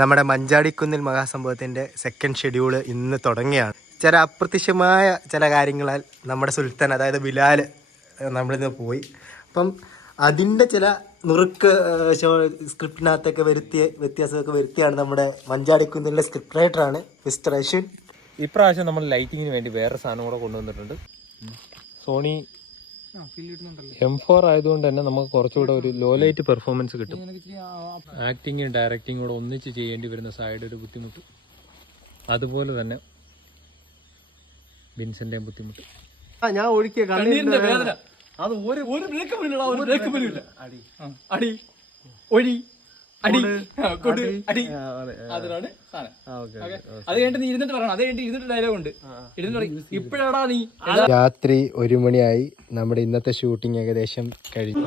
നമ്മുടെ മഞ്ചാടിക്കുന്നിൽ മഹാസംഭവത്തിൻ്റെ second schedule ഇന്ന് തുടങ്ങിയാണ്. ചില അപ്രത്യക്ഷമായ ചില കാര്യങ്ങളാൽ നമ്മുടെ സുൽത്താൻ അതായത് ബിലാൽ നമ്മളിന്ന് പോയി. അപ്പം അതിൻ്റെ ചില നുറുക്ക് സ്ക്രിപ്റ്റിനകത്തൊക്കെ വ്യത്യാസമൊക്കെ വരുത്തിയാണ് നമ്മുടെ മഞ്ചാടിക്കുന്നിലെ സ്ക്രിപ്റ്റ് റൈറ്ററാണ് മിസ്റ്റർ അശ്വിൻ. ഇപ്രാവശ്യം നമ്മൾ ലൈറ്റിങ്ങിന് വേണ്ടി വേറെ സാധനം കൂടെ കൊണ്ടുവന്നിട്ടുണ്ട്. സോണി M4 ആയതുകൊണ്ട് തന്നെ നമുക്ക് കുറച്ചുകൂടെ ഒരു ലോ ലൈറ്റ് പെർഫോമൻസ് കിട്ടും. ആക്ടിങ്ങും ഡയറക്റ്റിങ്ങും കൂടെ ഒന്നിച്ച് ചെയ്യേണ്ടി വരുന്ന സൈഡ് ഒരു ബുദ്ധിമുട്ട്, അതുപോലെ തന്നെ വിൻസെന്റെയും ബുദ്ധിമുട്ട്. ഞാൻ ഒഴിക്കുക അത് ഒരു ബ്രേക്ക് അടി ഒഴി അടി കൊടു അടി, അതിനാണ് സാധനം. അത് കഴിഞ്ഞിട്ട് നീ ഇരുന്നിട്ട് പറയണം. അത് കഴിഞ്ഞിട്ട് ഇരുന്നിട്ട് ഡയലോഗ് ഉണ്ട്. ഇപ്പഴാടാ നീ. രാത്രി 1 മണിയായി. നമ്മുടെ ഇന്നത്തെ ഷൂട്ടിംഗ് ഏകദേശം കഴിഞ്ഞു.